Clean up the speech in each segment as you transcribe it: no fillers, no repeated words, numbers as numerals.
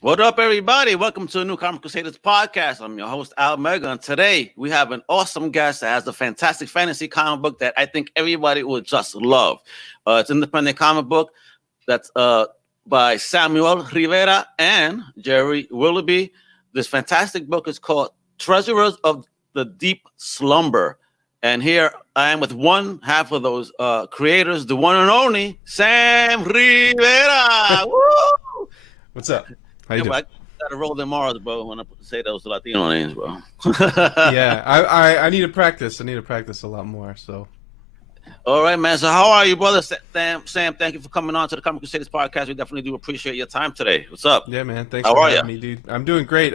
What up, everybody? Welcome to a new Comic Crusaders podcast. I'm your host, Al Mega, and today we have an awesome guest that has a fantastic fantasy comic book that I think everybody would just love. It's an independent comic book that's by Samuel Rivera and Jeremy Willoughby. This fantastic book is called Treasurers of the Deep Slumber. And here I am with one half of those creators, the one and only Sam Rivera. Woo! What's up? How you Yeah, doing? but I gotta roll them R's, bro. When I say those Latino names, bro. Yeah, I need to practice. I need to practice a lot more. So All right, man. So how are you, brother? Sam, thank you for coming on to the Comic Crusaders podcast. We definitely do appreciate your time today. What's up? yeah, man. Thanks How for are having you? me, dude. I'm doing great.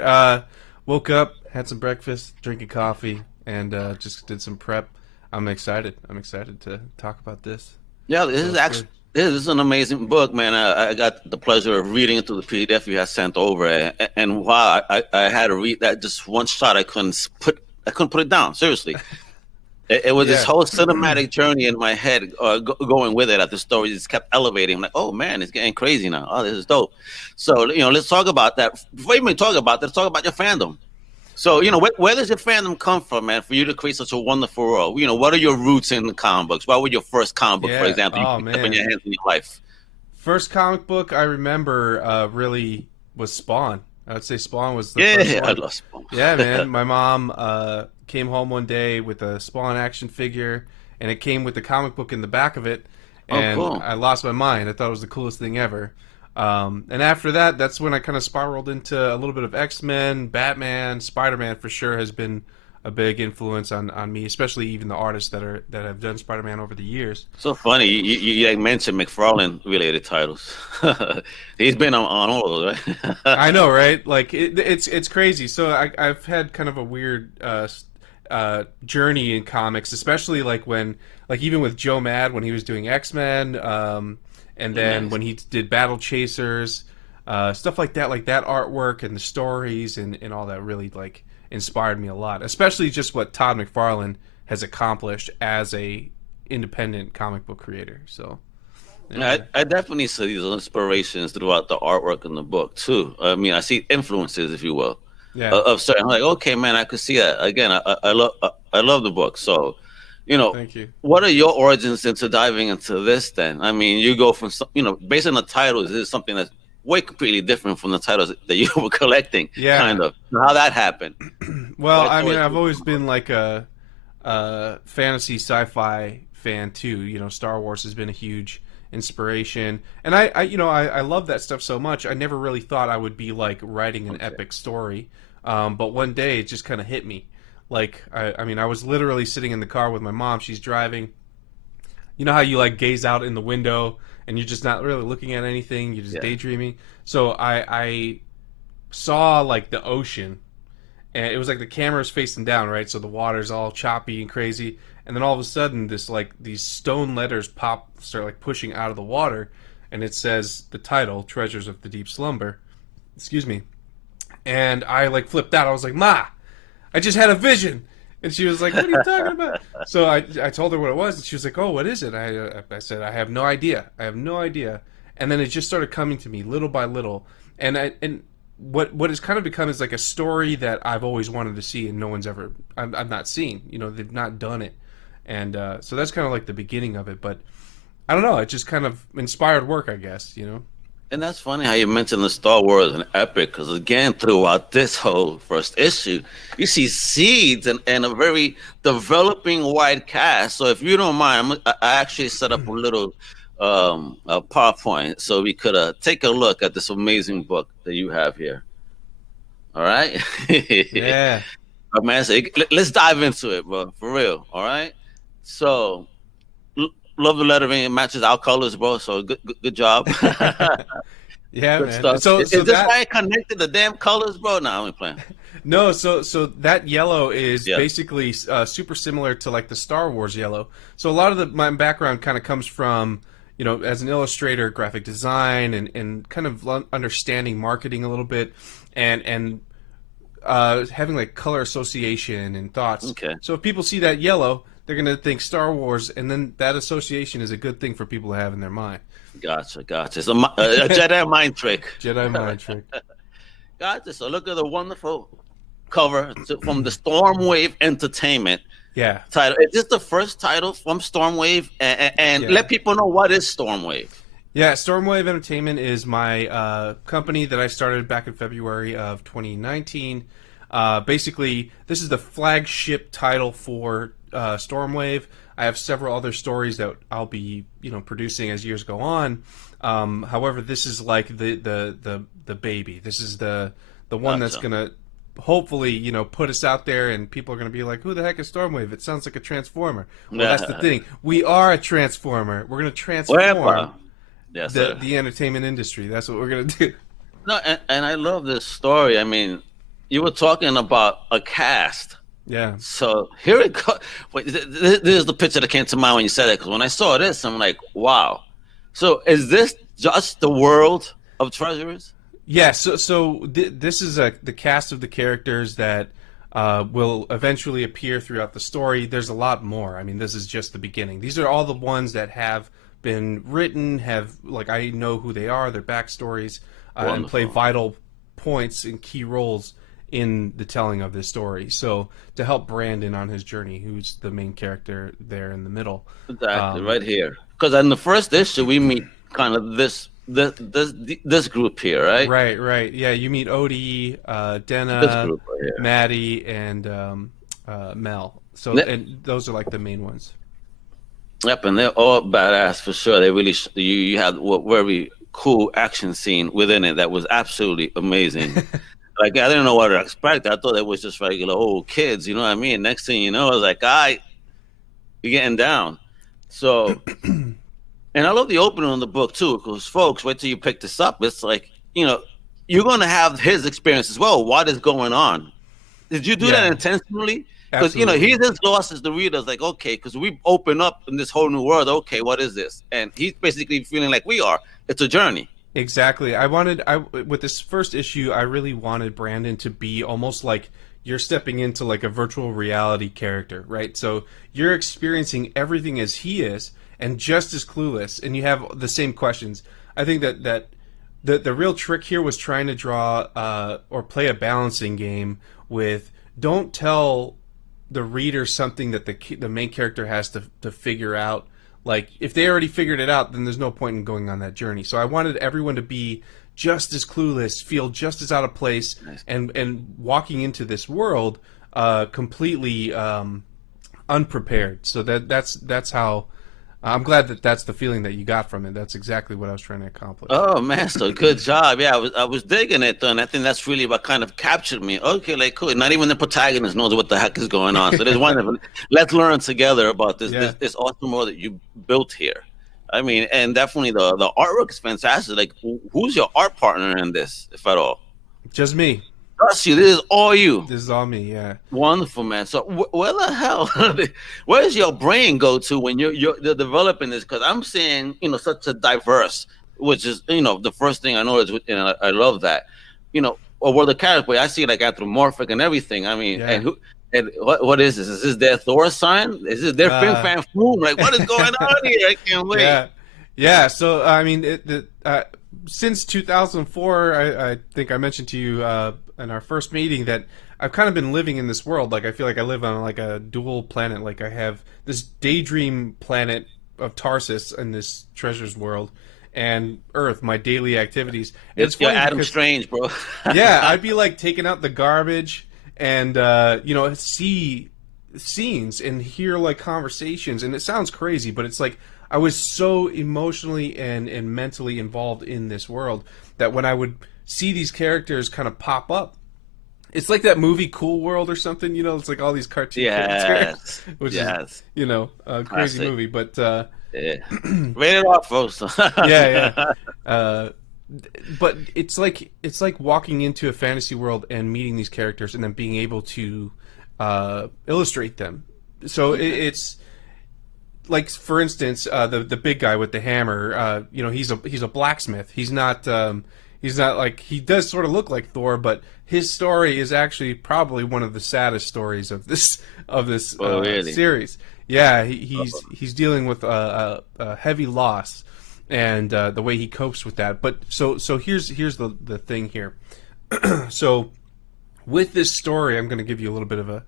Woke up, had some breakfast, drinking coffee, and just did some prep. I'm excited. I'm excited to talk about this. Yeah, this So is it's actually good. this is an amazing book, man. I got the pleasure of reading it through the PDF you had sent over, and wow, I had to read that just one shot. I couldn't put it down. Seriously. It was this Yeah. whole cinematic journey in my head going with it. As the story just kept elevating. I'm like, oh man, it's getting crazy now. Oh, this is dope. So let's talk about that. Before we even talk about that, let's talk about your fandom. So where does your fandom come from, man? For you to create such a wonderful world, what are your roots in the comic books? What were your first comic book, for Yeah. example, you Oh picked up in man. your hands in your life? First comic book I remember really was Spawn. I would say Spawn was the first Yeah, I one. love Spawn. Yeah, man. My mom came home one day with a Spawn action figure, and it came with the comic book in the back of it, Oh, and cool. I lost my mind. I thought it was the coolest thing ever. And after that, that's when I kind of spiraled into a little bit of X-Men, Batman, Spider-Man for sure has been a big influence on me, especially even the artists that have done Spider-Man over the years. So funny, you like mentioned McFarlane related titles. He's been on all of those, right? I know, right? Like it's crazy. So I've had kind of a weird journey in comics, especially like even with Joe Mad when he was doing X-Men, and then Nice. when he did Battle Chasers, stuff like that artwork and the stories and all that really like inspired me a lot. Especially just what Todd McFarlane has accomplished as a independent comic book creator. So Yeah, yeah, I definitely see these inspirations throughout the artwork in the book too. I mean, I see influences, if you will, yeah. of certain. I'm like, okay, man, I could see that. Again, I love the book. So, Thank you. what are your origins into diving into this? Then, I mean, you go from based on the titles, this is something that's way completely different from the titles that you were collecting. Yeah. Kind of how that happened. Well, What I mean, choice I've was always it? been like a fantasy sci-fi fan too. Star Wars has been a huge inspiration, and I love that stuff so much. I never really thought I would be like writing an Okay. epic story, but one day it just kind of hit me. Like I mean, I was literally sitting in the car with my mom. She's driving. You know how you like gaze out in the window and you're just not really looking at anything. You're just Yeah. daydreaming. So I saw like the ocean, and it was like the camera's facing down, right? So the water's all choppy and crazy, and then all of a sudden, these stone letters start like pushing out of the water, and it says the title, "Treasures of the Deep Slumber." Excuse me, and I like flipped out. I was like, "Ma, I just had a vision." And she was like, "What are you talking about?" So I told her what it was, and she was like, "Oh, what is it?" I said, "I have no idea. I have no idea." And then it just started coming to me little by little, and what has kind of become is like a story that I've always wanted to see, and no one's ever I've not seen. They've not done it, and so that's kind of like the beginning of it. But I don't know. It just kind of inspired work, I guess. And that's funny how you mentioned the Star Wars and epic, because again, throughout this whole first issue, you see seeds and a very developing wide cast. So if you don't mind, I actually set up a little a PowerPoint so we could take a look at this amazing book that you have here. All right, Yeah. oh, man. So let's dive into it, bro, for real. All right. So love the lettering; it matches our colors, bro. So good job. Yeah, Good man. stuff. So Is so this that why I connected the damn colors, bro? No, I'm playing. No, so that yellow is Yeah. basically super similar to like the Star Wars yellow. So a lot of my background kind of comes from, as an illustrator, graphic design, and kind of understanding marketing a little bit, and having like color association and thoughts. Okay. So if people see that yellow, they're gonna think Star Wars, and then that association is a good thing for people to have in their mind. Gotcha. It's a Jedi mind trick. Jedi mind trick. got this. So look at the wonderful cover from the Stormwave Entertainment. Yeah. Title. Is this the first title from Stormwave? And let people know what is Stormwave. Yeah, Stormwave Entertainment is my company that I started back in February of 2019. Basically, this is the flagship title for Stormwave. I have several other stories that I'll be, producing as years go on. However, this is like the baby. This is the one that's gonna hopefully, put us out there, and people are gonna be like, "Who the heck is Stormwave? It sounds like a transformer." Well, that's the thing. We are a transformer. We're gonna transform the entertainment industry. That's what we're gonna do. No, and I love this story. I mean, you were talking about a cast. Yeah. So here it goes. Wait, this is the picture that came to mind when you said it. Because when I saw this, I'm like, wow. So is this just the world of Treasurers? Yeah. So this is the cast of the characters that will eventually appear throughout the story. There's a lot more. I mean, this is just the beginning. These are all the ones that have been written. I know who they are, their backstories, and play vital points and key roles in the telling of this story. So to help Brandon on his journey, who's the main character there in the middle. Exactly, right here. Because in the first issue, we meet kind of this group here, right? Right. Yeah, you meet Odie, Denna, right, Maddie, and Mel. So and those are like the main ones. Yep, and they're all badass for sure. They really you had a very cool action scene within it that was absolutely amazing. Like, I didn't know what to expect. I thought it was just regular old kids, you know what I mean? Next thing you know, I was like, you're getting down. So, and I love the opening on the book, too, because, folks, wait till you pick this up. It's like, you're going to have his experience as well. What is going on? Did you do that intentionally? Because, he's as lost as the reader's like, okay, because we open up in this whole new world. Okay, what is this? And he's basically feeling like we are. It's a journey. Exactly. With this first issue, I really wanted Brandon to be almost like you're stepping into like a virtual reality character, right? So you're experiencing everything as he is, and just as clueless, and you have the same questions. I think that the real trick here was trying to draw or play a balancing game with, don't tell the reader something that the main character has to figure out. Like, if they already figured it out, then there's no point in going on that journey. So I wanted everyone to be just as clueless, feel just as out of place, and walking into this world completely unprepared. So that's how I'm glad that's the feeling that you got from it. That's exactly what I was trying to accomplish. Oh man, so good job. Yeah, I was digging it, though, and I think that's really what kind of captured me. Okay, like cool. Not even the protagonist knows what the heck is going on. So there's one. Let's learn together about this awesome world that you built here. I mean, and definitely the artwork is fantastic. Like, who's your art partner in this, if at all? Just me. Trust you. This is all you. This is all me. Yeah. Wonderful, man. So where the hell, where does your brain go to when you're developing this? Because I'm seeing, such a diverse, which is, the first thing I noticed, and I love that, or where the character, I see like anthropomorphic and everything. I mean, and what is this? Is this their Thor sign? Is this their Fin Fan Foom? Like, what is going on here? I can't wait. Yeah. So I mean, since 2004, I think I mentioned to you in our first meeting that I've kind of been living in this world. Like, I feel like I live on like a dual planet. Like, I have this daydream planet of Tarsus in this Treasures world, and Earth, my daily activities. It's funny Adam Strange, bro. Yeah, I'd be like taking out the garbage and see scenes and hear like conversations, and it sounds crazy, but it's like I was so emotionally and mentally involved in this world that when I would see these characters kind of pop up, it's like that movie Cool World or something, it's like all these cartoon characters, which is, a crazy movie, but rated R, folks. But it's like walking into a fantasy world and meeting these characters and then being able to illustrate them. So it's like, for instance, the big guy with the hammer. He's a blacksmith. He's not like, he does sort of look like Thor, but his story is actually probably one of the saddest stories of this really? series. Yeah, he's dealing with a heavy loss, and the way he copes with that. But so here's the thing here. So with this story, I'm going to give you a little bit of a,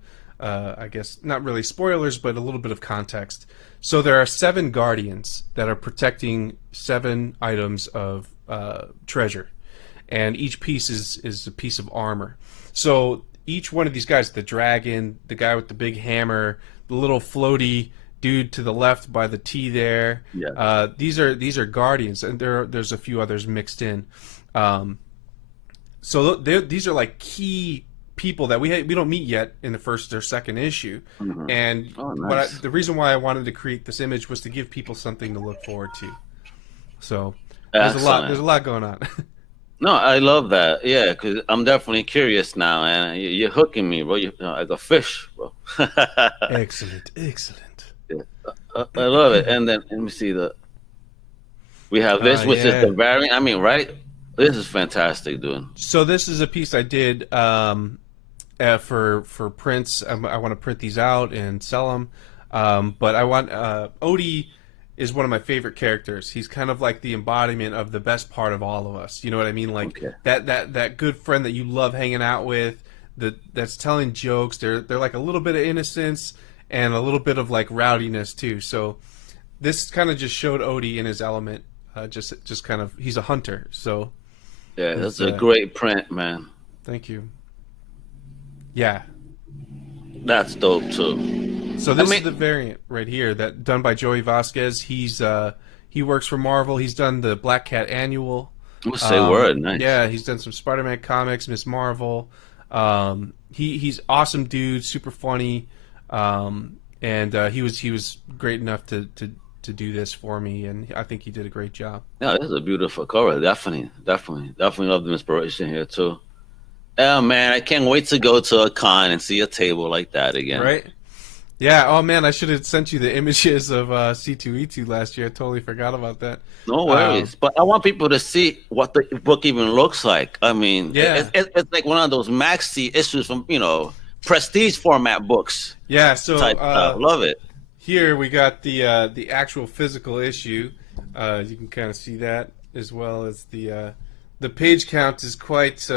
I guess, not really spoilers, but a little bit of context. So there are 7 guardians that are protecting 7 items of treasure, and each piece is a piece of armor. So each one of these guys, the dragon, the guy with the big hammer, the little floaty dude to the left by the T there, Yeah. these are guardians, and there's a few others mixed in. So these are like key people that we don't meet yet in the first or second issue, and nice. the reason why I wanted to create this image was to give people something to look forward to. So Excellent. there's a lot going on. No, I love that. Yeah, because I'm definitely curious now, and you're hooking me, bro. You know, like a fish, bro. Excellent. Yeah, I love it. And then let me see we have this, which is the variant. I mean, right? This is fantastic, dude. So this is a piece I did for prints. I want to print these out and sell them, but I want Odie is one of my favorite characters. He's kind of like the embodiment of the best part of all of us. You know what I mean? Like that good friend that you love hanging out with, that's telling jokes. They're like a little bit of innocence and a little bit of like rowdiness too. So this kind of just showed Odie in his element. Just kind of, he's a hunter. So yeah, that's a great print, man. Thank you. Yeah, that's dope too. So this is the variant right here that done by Joey Vasquez. He works for Marvel. He's done the Black Cat Annual. Say word, nice. Yeah, he's done some Spider-Man comics, Miss Marvel. He's awesome dude, super funny, and he was great enough to do this for me, and I think he did a great job. Yeah, this is a beautiful cover. Definitely love the inspiration here too. Oh man, I can't wait to go to a con and see a table like that again. Right? Yeah. Oh man, I should have sent you the images of C2E2 last year. I totally forgot about that. No worries, but I want people to see what the book even looks like. I mean, it's like one of those maxi issues from prestige format books. Yeah. So love it. Here we got the actual physical issue. You can kind of see that, as well as the page count is quite.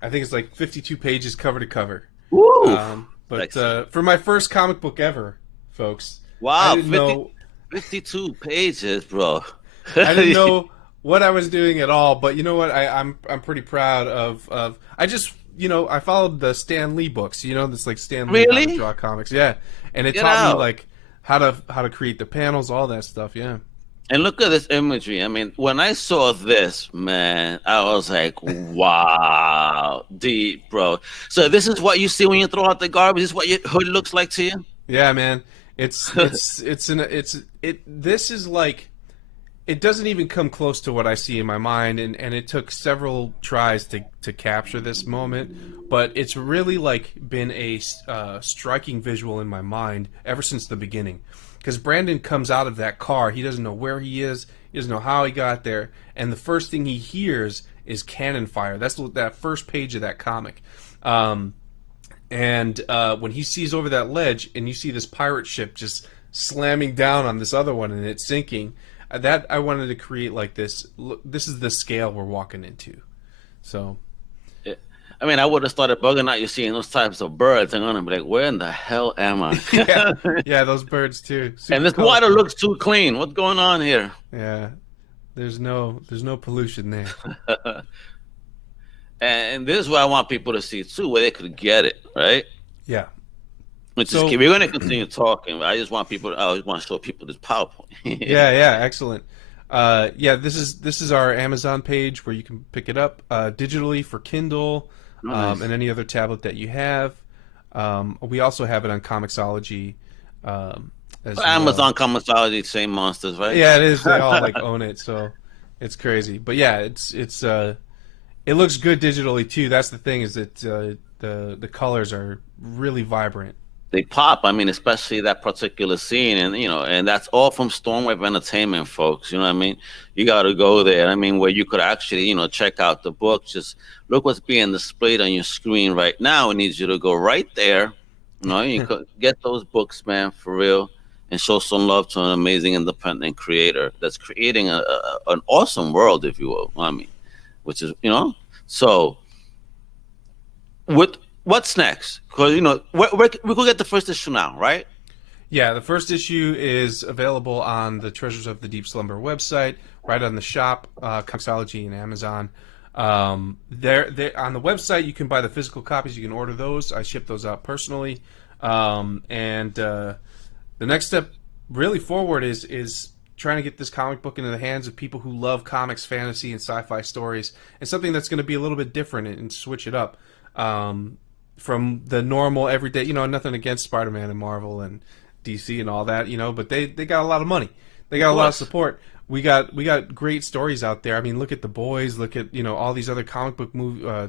I think it's like 52 pages cover to cover. Woo! But for my first comic book ever, folks. Wow, I didn't know 52 pages, bro. I didn't know what I was doing at all. But you know what? I'm pretty proud of. I just I followed the Stan Lee books. This like Stan Lee how to draw comics. Yeah, and it taught me like how to create the panels, all that stuff. Yeah. And look at this imagery. I mean, when I saw this, man, I was like, wow, deep, bro. So this is what you see when you throw out the garbage? This is what your hood looks like to you? Yeah, man. This is like, it doesn't even come close to what I see in my mind, and it took several tries to capture this moment, but it's really like been a striking visual in my mind ever since the beginning. Because Brandon comes out of that car, he doesn't know where he is, he doesn't know how he got there, and the first thing he hears is cannon fire. That's that first page of that comic. And when he sees over that ledge, and you see this pirate ship just slamming down on this other one, and it's sinking, that I wanted to create like this. This is the scale we're walking into. So, I mean, I would have started bugging out you seeing those types of birds, and I'm gonna be like, "Where in the hell am I?" yeah, those birds too. Super and this colorful. Water looks too clean. What's going on here? Yeah, there's no pollution there. And this is what I want people to see too, where they could get it, right? Yeah. We're going to continue talking. But I just want people. I always want to show people this PowerPoint. yeah, excellent. This is our Amazon page where you can pick it up digitally for Kindle and any other tablet that you have. We also have it on Comixology. Amazon Comixology, same monsters, right? Yeah, it is. They all like own it, so it's crazy. But yeah, it looks good digitally too. That's the thing, is that the colors are really vibrant. They pop. I mean, especially that particular scene, and that's all from Stormwave Entertainment, folks. You know what I mean? You got to go there. I mean, where you could actually, check out the book. Just look what's being displayed on your screen right now. It needs you to go right there. You could get those books, man, for real, and show some love to an amazing independent creator that's creating an awesome world, if you will. I mean, which is, So, what's next? Because we could get the first issue now, right? Yeah, the first issue is available on the Treasures of the Deep Slumber website, right on the shop, Comixology and Amazon. There on the website, you can buy the physical copies. You can order those. I ship those out personally. The next step, really forward, is trying to get this comic book into the hands of people who love comics, fantasy, and sci-fi stories, and something that's going to be a little bit different and switch it up from the normal everyday. Nothing against Spider-Man and Marvel and DC and all that, but they got a lot of money. They got a lot of support. We got great stories out there. I mean, look at The Boys, look at, all these other comic book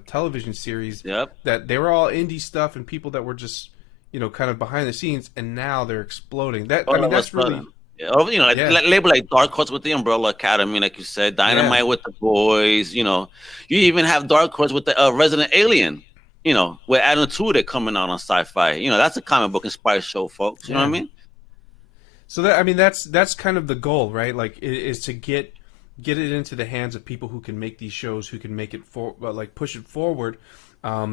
television series. Yep. That they were all indie stuff and people that were just, kind of behind the scenes, and now they're exploding. That's really... Yeah. Label like Dark Horse with the Umbrella Academy, like you said, Dynamite with The Boys, you even have Dark Horse with the Resident Alien, with Adam Tudyk coming out on Sci-Fi. That's a comic book inspired show, folks. You know what I mean? So that's kind of the goal, right? Like, is to get it into the hands of people who can make these shows, who can make it push it forward.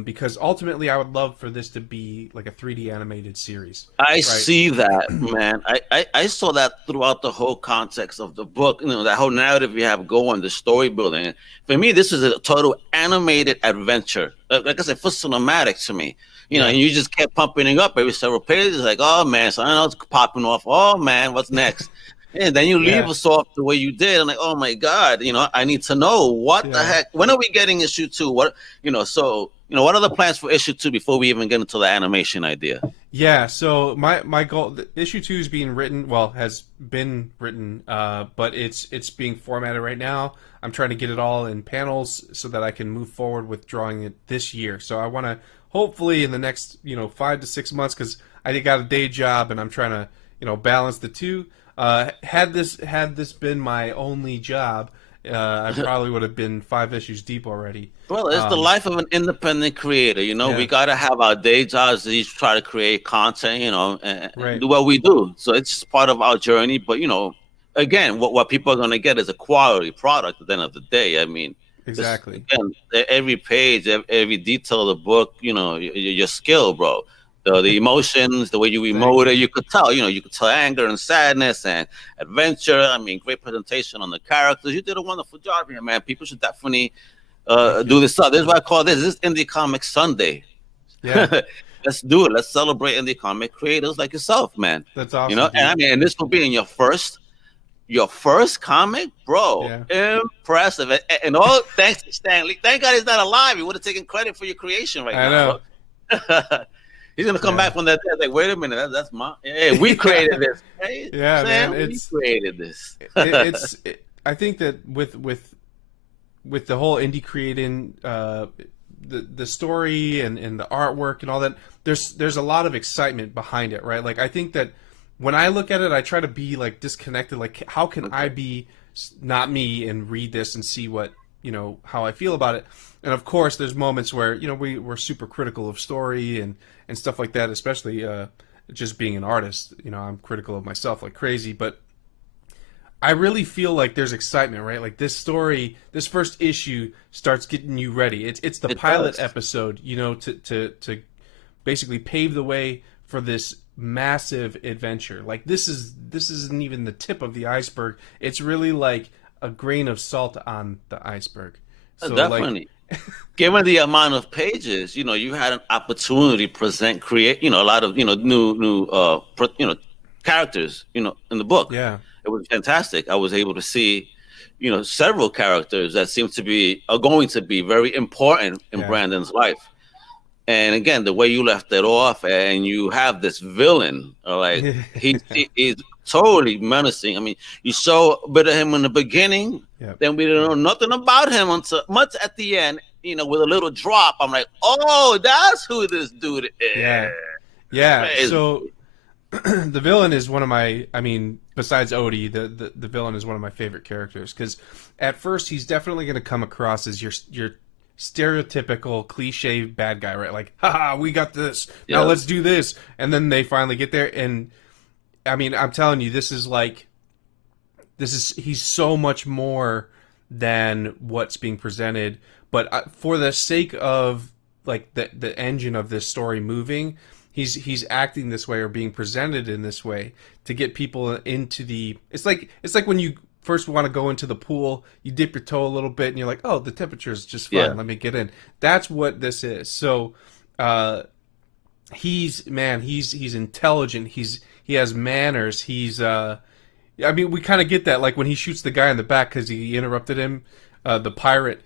Because ultimately, I would love for this to be like a 3D animated series. I see that, man. I saw that throughout the whole context of the book. That whole narrative you have going, the story building. For me, this is a total animated adventure. Like I said, for cinematic to me. And you just kept pumping it up every several pages. Like, oh man, something else popping off. Oh man, what's next? And then you leave us off the way you did. I'm like, oh my God, I need to know what the heck. When are we getting issue 2? What are the plans for issue 2 before we even get into the animation idea? Yeah, so my goal, issue 2 is being written. Well, has been written, but it's being formatted right now. I'm trying to get it all in panels so that I can move forward with drawing it this year. So I want to hopefully in the next 5 to 6 months, because I got a day job and I'm trying to balance the two. Had this been my only job, I probably would have been 5 issues deep already. Well, it's the life of an independent creator. We got to have our day jobs. We try to create content, and do what we do. So it's just part of our journey. But again, what people are going to get is a quality product at the end of the day. I mean, exactly. Again, every page, every detail of the book, your skill, bro. The emotions, the way you emote it, you could tell. You could tell anger and sadness and adventure. I mean, great presentation on the characters. You did a wonderful job here, man. People should definitely do this stuff. This is what I call this. This is Indie Comic Sunday. Yeah. Let's do it. Let's celebrate indie comic creators like yourself, man. That's awesome. And this will be in your first comic, bro. Yeah. Impressive. And all thanks to Stan Lee. Thank God he's not alive. He would have taken credit for your creation right now. I know. He's gonna come back from that day. Like, wait a minute, that's my. Hey, we created this. Hey, yeah, Sam, man, we created this. I think that with the whole indie creating, the story and the artwork and all that, there's a lot of excitement behind it, right? Like, I think that when I look at it, I try to be like disconnected. Like, how can I be not me and read this and see what how I feel about it? And of course, there's moments where we're super critical of story and stuff like that, especially just being an artist. I'm critical of myself like crazy, but I really feel like there's excitement, right? Like, this story, this first issue starts getting you ready. It's the pilot episode, to basically pave the way for this massive adventure. Like, this isn't even the tip of the iceberg. It's really like a grain of salt on the iceberg. So definitely. Given the amount of pages, you had an opportunity to create, a lot of, new characters, in the book. Yeah. It was fantastic. I was able to see, several characters that are going to be very important in Brandon's life. And again, the way you left it off, and you have this villain, like he's totally menacing. I mean, you saw a bit of him in the beginning, then we didn't know nothing about him until much at the end, with a little drop. I'm like, oh, that's who this dude is. Yeah. So the villain is one of my, besides Odie, the villain is one of my favorite characters, because at first he's definitely going to come across as your stereotypical cliche bad guy, right? Like, haha, we got this. Now let's do this. And then they finally get there. And I'm telling you, he's so much more than what's being presented. But for the sake of like the engine of this story moving, he's acting this way or being presented in this way to get people into the. It's like when you first want to go into the pool, you dip your toe a little bit, and you're like, oh, the temperature is just fine. Yeah. Let me get in. That's what this is. So, he's intelligent. He has manners. I mean, we kind of get that, like when he shoots the guy in the back because he interrupted him, the pirate.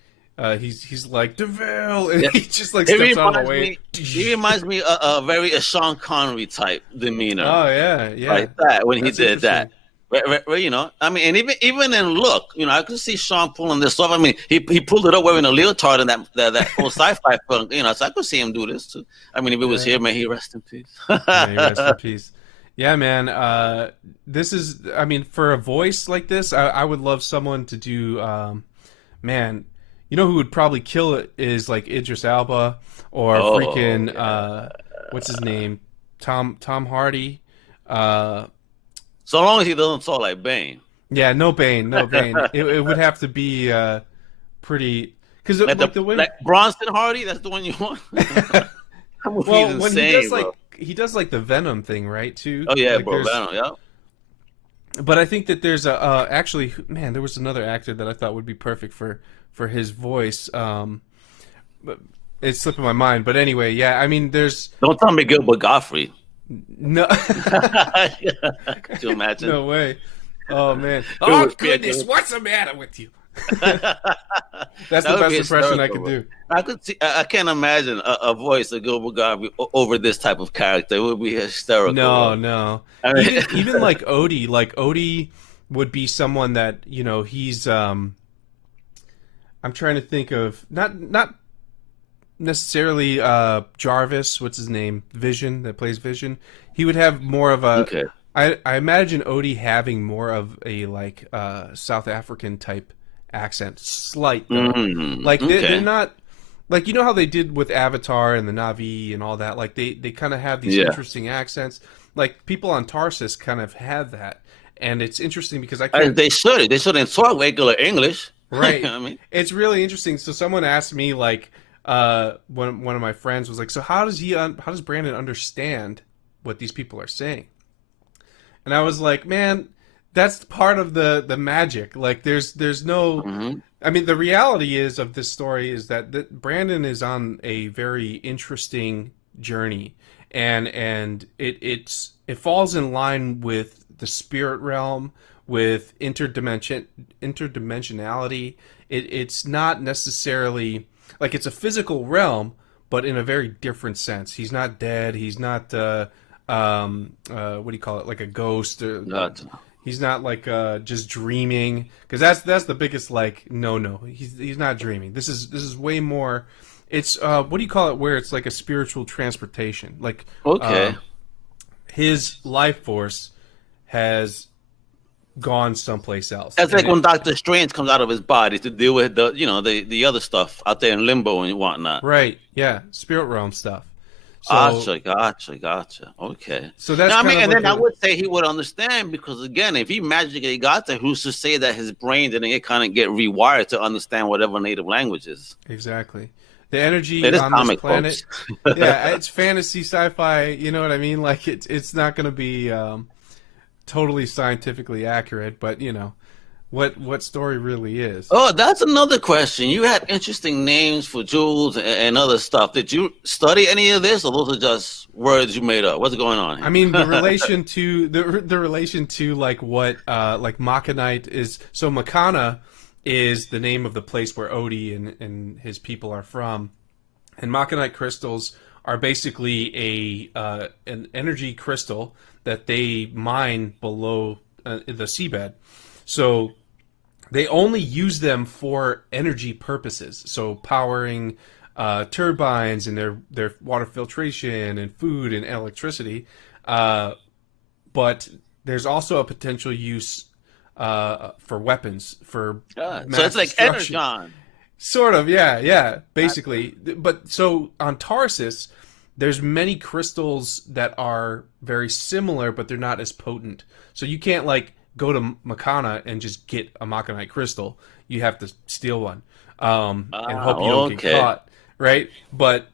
He's like DeVille, and he just like steps out of the way. He reminds me of a very Sean Connery type demeanor. Oh yeah, like that when he did that. Where, you know, I mean, and even in look, you know, I could see Sean pulling this off. I mean, he pulled it up wearing a leotard in that whole sci-fi film, you know. So I could see him do this too. I mean, if it was here, may he rest in peace. May he rest in peace. Yeah, man. This is, I mean, for a voice like this, I would love someone to do. Man, you know who would probably kill it is like Idris Elba or what's his name, Tom Hardy. So long as he doesn't talk like Bane. Yeah, no Bane. It would have to be pretty, because like the way like Bronson Hardy, that's the one you want. Well, when he does like the Venom thing, right? Too. Oh yeah, like bro, Venom. Yeah. But I think that there's actually, man, there was another actor that I thought would be perfect for his voice. But it's slipping my mind. But anyway, yeah, I mean, don't tell me Gilbert Gottfried. No. Could you imagine? No way. Oh man. Oh goodness, what's the matter with you? That's the best impression I could do. I can't imagine a voice of Gilbert Gottfried over this type of character. It would be hysterical. No. I mean, even like Odie would be someone that, you know, he's I'm trying to think of not necessarily Jarvis, what's his name? Vision, that plays Vision. He would have more of a I imagine Odie having more of a like South African type accent, slight though. Like they're not like, you know how they did with Avatar and the Na'vi and all that, like they kind of have these interesting accents. Like people on Tarsus kind of have that, and it's interesting because they shouldn't talk regular English, right? I mean, it's really interesting. So someone asked me, like, one of my friends was like, so how does Brandon understand what these people are saying? And I was like, man, that's part of the magic. Like there's no I mean, the reality is of this story is that Brandon is on a very interesting journey, and it falls in line with the spirit realm, with interdimensionality. It's not necessarily like it's a physical realm, but in a very different sense. He's not dead. He's not what do you call it? Like a ghost. He's not like just dreaming, because that's the biggest like no. He's not dreaming. This is way more. It's what do you call it? Where it's like a spiritual transportation. Like his life force has gone someplace else. That's like when Doctor Strange comes out of his body to deal with the other stuff out there in limbo and whatnot. Right. Yeah. Spirit realm stuff. So, Gotcha. Okay. So that's now, I mean, and then I would say he would understand, because again, if he magically got there, who's to say that his brain didn't get rewired to understand whatever native language is? Exactly. The energy on this planet. Yeah, it's fantasy, sci-fi. You know what I mean? Like it's not going to be totally scientifically accurate, but you know what story really is. Oh, that's another question. You had interesting names for jewels and other stuff. Did you study any of this, or those are just words you made up? What's going on here? I mean, the relation to the relation to like what like Makanite is. So Makana is the name of the place where Odie and his people are from, and Makanite crystals are basically an energy crystal that they mine below the seabed. So they only use them for energy purposes, so powering turbines and their water filtration and food and electricity. But there's also a potential use for weapons, for so it's like energon. Sort of, yeah, basically. But so on Tarsus, there's many crystals that are very similar, but they're not as potent. So you can't like go to Makana and just get a Makanite crystal. You have to steal one. and hope you don't get Okay. caught, right? But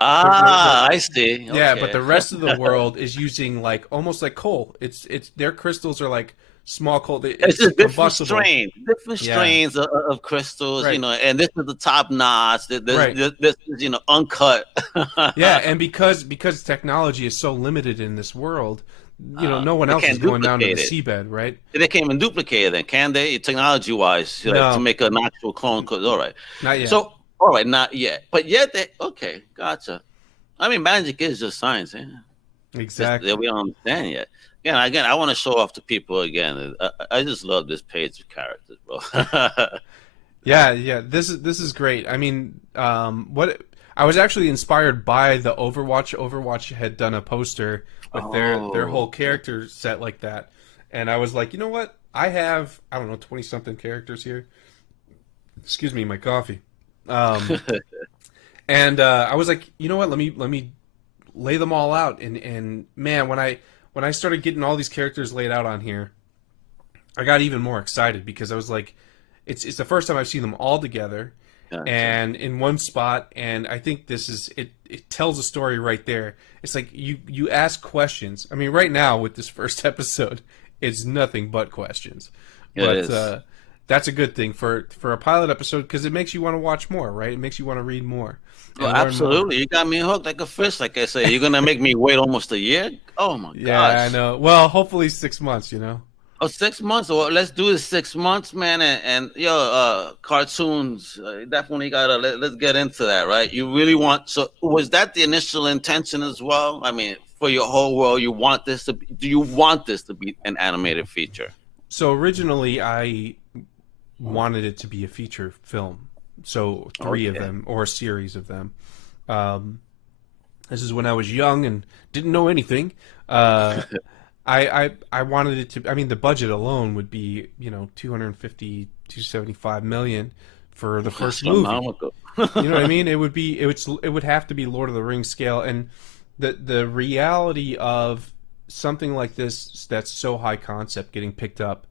I see. yeah, but Okay. the rest of the world is using like almost like coal. It's their crystals are like small coal. It's It's just combustible. different Yeah, strains of crystals, right, and this is the top notch. right. This is, uncut. Yeah, and because technology is so limited in this world, no one They else is can't going down to the duplicate it. seabed, right? They can't even duplicate it, then, can they? Technology wise, like to No, make an actual clone. All right. not yet. So, all right, not yet, but yet they okay. Gotcha. I mean, magic is just science. Eh? Just that Exactly. we don't understand yet. Again, I want to show off to people again. I just love this page of characters, bro. Yeah, yeah. This is great. I mean, what I was actually inspired by the Overwatch. Overwatch had done a poster with their Oh, whole character set like that, and I was like, you know what? I don't know, 20 something characters here. Excuse me, my coffee. Um, and I was like, you know what? Let me lay them all out. And man, when I started getting all these characters laid out on here, I got even more excited because I was like, it's the first time I've seen them all together gotcha. and in one spot, and I think this is it tells a story right there. It's like you ask questions. I mean, right now with this first episode, it's nothing but questions. It But is. that's a good thing for a pilot episode because it makes you want to watch more, right? It makes you want to read more Well, and learn more. absolutely. You got me hooked like a fish, like I say. You're gonna make me wait almost a year? Oh my Yeah, I gosh. know. Well, hopefully 6 months, you know. Oh, 6 months. Well, let's do this 6 months, man. And yo, cartoons. Definitely gotta let's get into that, right? You really want. So, was that the initial intention as well? I mean, for your whole world, you want this to be, do you want this to be an animated feature? So originally, I wanted it to be a feature film, so three of Okay. them or a series of them. Um, this is when I was young and didn't know anything. Uh, I wanted it to. I mean, the budget alone would be 250 275 million for the first movie. Astronomical. You know what I mean? It would have to be Lord of the Rings scale, and the reality of something like this that's so high concept getting picked up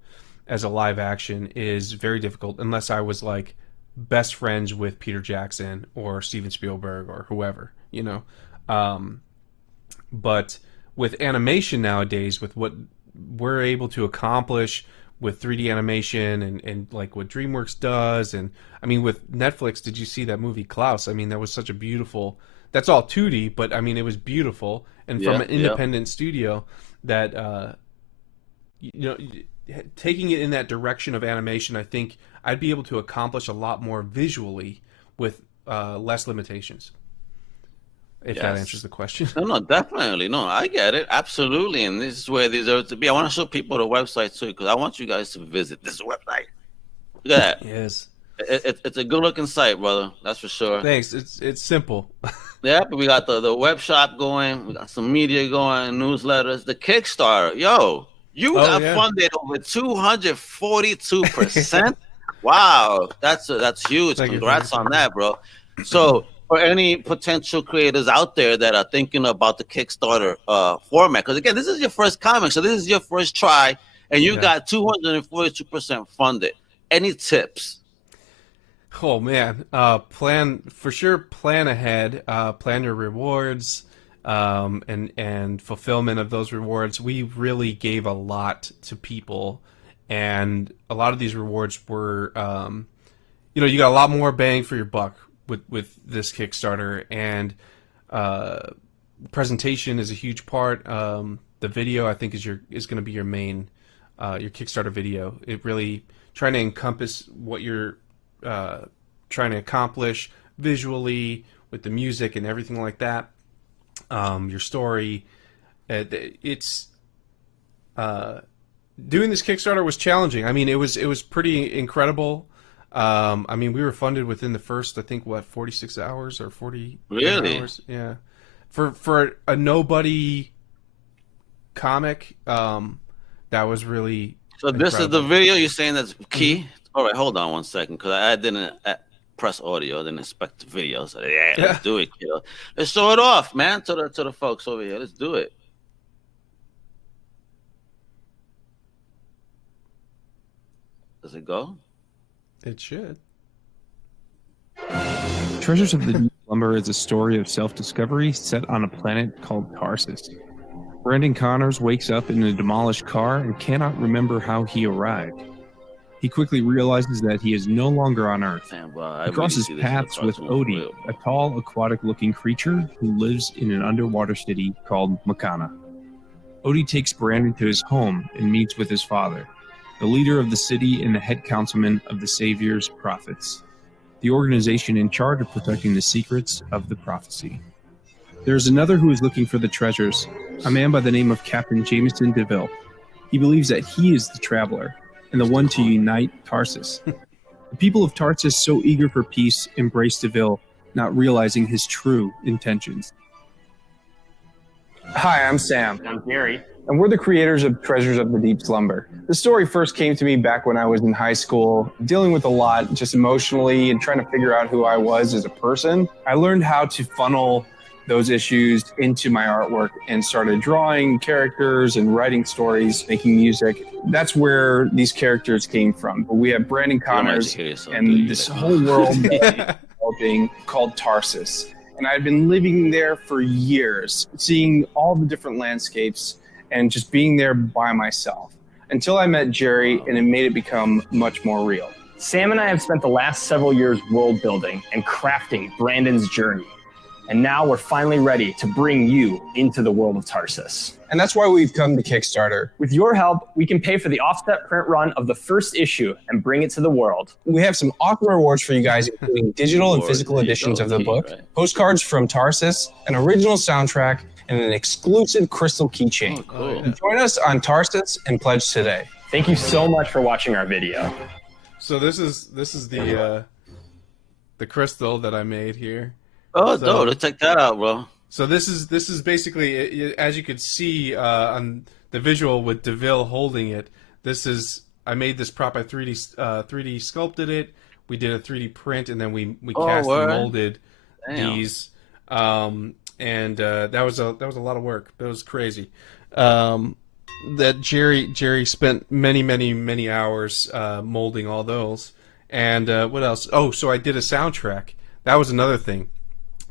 as a live action is very difficult unless I was like best friends with Peter Jackson or Steven Spielberg or whoever. Um, but with animation nowadays, with what we're able to accomplish with 3D animation and like what DreamWorks does, and I mean with Netflix, did you see that movie Klaus? I mean that was such a beautiful. That's all 2D, but I mean it was beautiful, and from Yeah, an yeah. independent studio that you know taking it in that direction of animation, I think I'd be able to accomplish a lot more visually with less limitations. If that answers Yes. the question. No, no, definitely. No, I get it. Absolutely. And this is where they deserve to be. I want to show people the website too, because I want you guys to visit this website. Look at that. Yes. It's a good looking site, brother. That's for sure. Thanks. It's simple. Yeah, but we got the web shop going. We got some media going, newsletters. The Kickstarter. Yo, you Oh got yeah. funded over 242%. Wow. That's huge. Thank you. Thank you. Congrats on Thank you. that, bro. So, for any potential creators out there that are thinking about the Kickstarter format, because again, this is your first comic, so this is your first try, and you Yeah. got 242% funded. Any tips? Oh man. Plan for sure. Plan ahead. Plan your rewards. And fulfillment of those rewards. We really gave a lot to people, and a lot of these rewards were, you got a lot more bang for your buck with this Kickstarter, and presentation is a huge part. The video I think is going to be your main your Kickstarter video. It really trying to encompass what you're trying to accomplish visually with the music and everything like that. Your story. It's doing this Kickstarter was challenging. I mean, it was pretty incredible. I mean, we were funded within the first, I think, 46 hours or 48 Really? hours. Yeah, for a nobody comic, that was really So this is the incredible. video you're saying that's Hmm. key. All right, hold on one second, because I didn't press audio, I didn't expect the video. So yeah, let's Yeah, do it, kiddo. Let's show it off, man, to the folks over here. Let's do it. Does it go? it should. Treasures of the Deep Slumber is a story of self-discovery set on a planet called Tarsus. Brandon Connors wakes up in a demolished car and cannot remember how he arrived. He quickly realizes that he is no longer on Earth. Damn, bro, He crosses paths with Odie, a tall, aquatic-looking creature who lives in an underwater city called Makanite. Odie takes Brandon to his home and meets with his father, the leader of the city and the head councilman of the Savior's Prophets, the organization in charge of protecting the secrets of the prophecy. There is another who is looking for the treasures, a man by the name of Captain Jameson DeVille. He believes that he is the traveler and the one to unite Tarsus. The people of Tarsus, so eager for peace, embrace DeVille, not realizing his true intentions. Hi, I'm Sam. I'm Gary. And we're the creators of Treasures of the Deep Slumber. The story first came to me back when I was in high school, dealing with a lot just emotionally and trying to figure out who I was as a person. I learned how to funnel those issues into my artwork and started drawing characters and writing stories, making music. That's where these characters came from. But we have Brandon Connors and this whole world developing called Tarsus. And I've been living there for years, seeing all the different landscapes and just being there by myself until I met Jerry, and it made it become much more real. Sam and I have spent the last several years world building and crafting Brandon's journey. And now we're finally ready to bring you into the world of Tarsus. And that's why we've come to Kickstarter. With your help, we can pay for the offset print run of the first issue and bring it to the world. We have some awesome rewards for you guys, including digital and physical editions of the book, postcards from Tarsus, an original soundtrack, and an exclusive crystal keychain. Oh, cool. Join us on Tarsus and pledge today. Thank you so much for watching our video. So this is the crystal that I made here. Oh, dope. Let's check that out, bro. So this is basically, as you could see on the visual with DeVille holding it. I made this prop. I 3D sculpted it. We did a 3D print, and then we cast and molded these. And that was a lot of work. That was crazy. That Jerry spent many hours molding all those. And what else? Oh, so I did a soundtrack. That was another thing.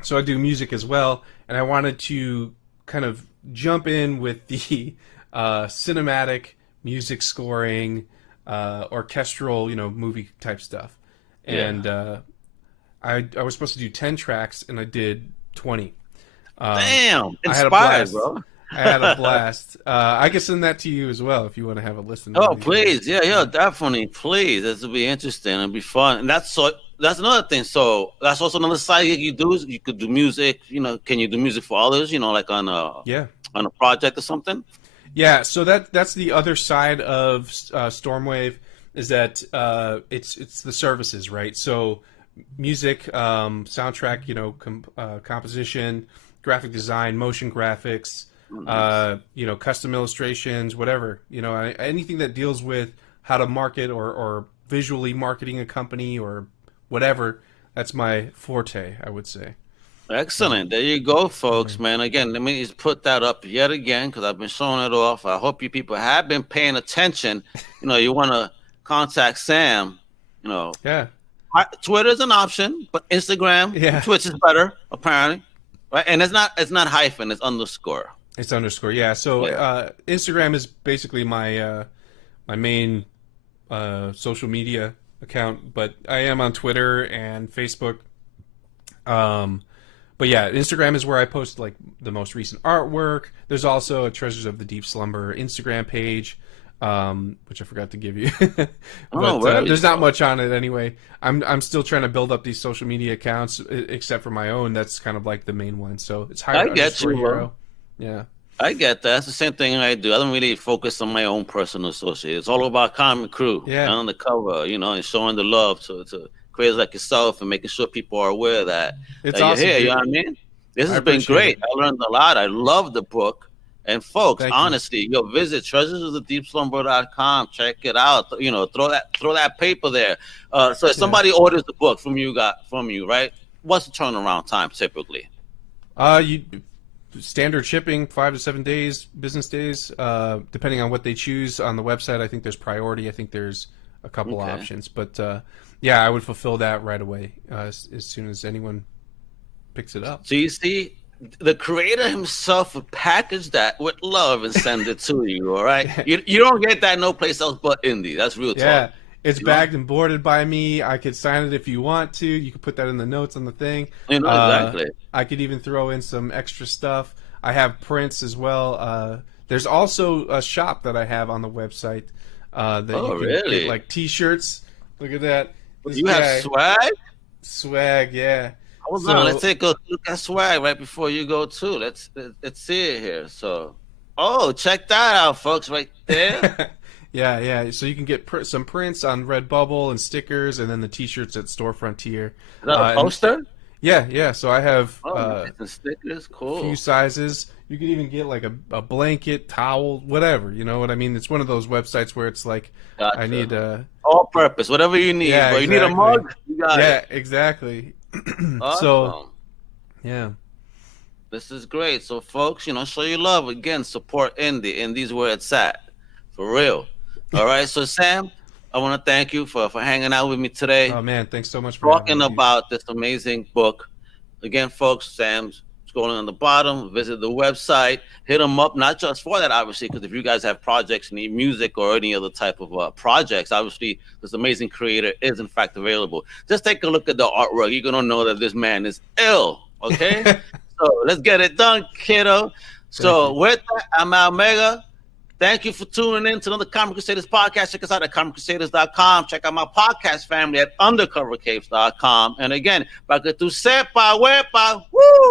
So I do music as well, and I wanted to kind of jump in with the cinematic music scoring, orchestral, movie type stuff. And I was supposed to do 10 tracks, and I did 20. Damn, inspired, I had a blast, bro. I had a blast. I can send that to you as well if you want to have a listen. Oh, please. Yeah, definitely. Please. This will be interesting. It'll be fun. And that's another thing. So that's also another side gig you do. You could do music. Can you do music for others? Like on a project or something? Yeah. So that's the other side of Stormwave is that it's the services, right? So music, soundtrack, composition, graphic design, motion graphics, custom illustrations, whatever, anything that deals with how to market or visually marketing a company or whatever. That's my forte, I would say. Excellent. There you go, folks, man. Again, let me just put that up yet again because I've been showing it off. I hope you people have been paying attention. You want to contact Sam, Yeah. Twitter is an option, but Instagram, Twitch is better, apparently. Right? And it's not hyphen, it's underscore. It's underscore, yeah. So Instagram is basically my my main social media account, but I am on Twitter and Facebook. But yeah, Instagram is where I post like the most recent artwork. There's also a Treasures of the Deep Slumber Instagram page, which I forgot to give you. But there's not much on it anyway. I'm still trying to build up these social media accounts, except for my own. That's kind of like the main one. So it's I get you, bro. Yeah. I get that. That's the same thing I do. I don't really focus on my own personal associate. It's all about Comic Crew. Yeah. On the cover, and showing the love to creators like yourself and making sure people are aware that awesome, you're here. You know what I mean? This has been great. I learned a lot. I love the book. And folks, honestly, visit treasuresofthedeepslumber.com. Check it out. Throw that paper there. So if somebody orders the book from you, right? What's the turnaround time typically? Standard shipping, 5 to 7 days, business days, depending on what they choose on the website. I think there's priority. I think there's a couple options, but yeah, I would fulfill that right away as soon as anyone picks it up. So you see, the creator himself would package that with love and send it to you. All right, you don't get that no place else but indie. That's real talk. Yeah, it's bagged and boarded by me. I could sign it if you want to. You could put that in the notes on the thing. Exactly. I could even throw in some extra stuff. I have prints as well. There's also a shop that I have on the website that you can get, like T-shirts. Look at that. You have swag? Swag, yeah. Hold on, let's take a look at swag right before you go too. Let's see it here. So, check that out, folks, right there. yeah. So you can get some prints on Redbubble and stickers, and then the T-shirts at Store Frontier. Is that a poster? Yeah. So I have stickers, cool. A few sizes. You can even get like a blanket, towel, whatever. You know what I mean? It's one of those websites where it's like, gotcha. I need all purpose, whatever you need. Yeah, bro. exactly. You need a mug? You got it. Yeah, exactly. Awesome. So, yeah. This is great. So, folks, show your love. Again, support indie. Indie's where it's at. For real. All right. So, Sam, I want to thank you for hanging out with me today. Oh, man. Thanks so much for talking about this amazing book. Again, folks, Sam's scrolling on the bottom. Visit the website. Hit them up, not just for that, obviously, because if you guys have projects, need music or any other type of projects, obviously, this amazing creator is, in fact, available. Just take a look at the artwork. You're going to know that this man is ill, okay? So let's get it done, kiddo. So with that, I'm Al Mega. Thank you for tuning in to another Comic Crusaders podcast. Check us out at comiccrusaders.com. Check out my podcast family at undercovercapes.com. And again, para que tú sepa, wepa, woo!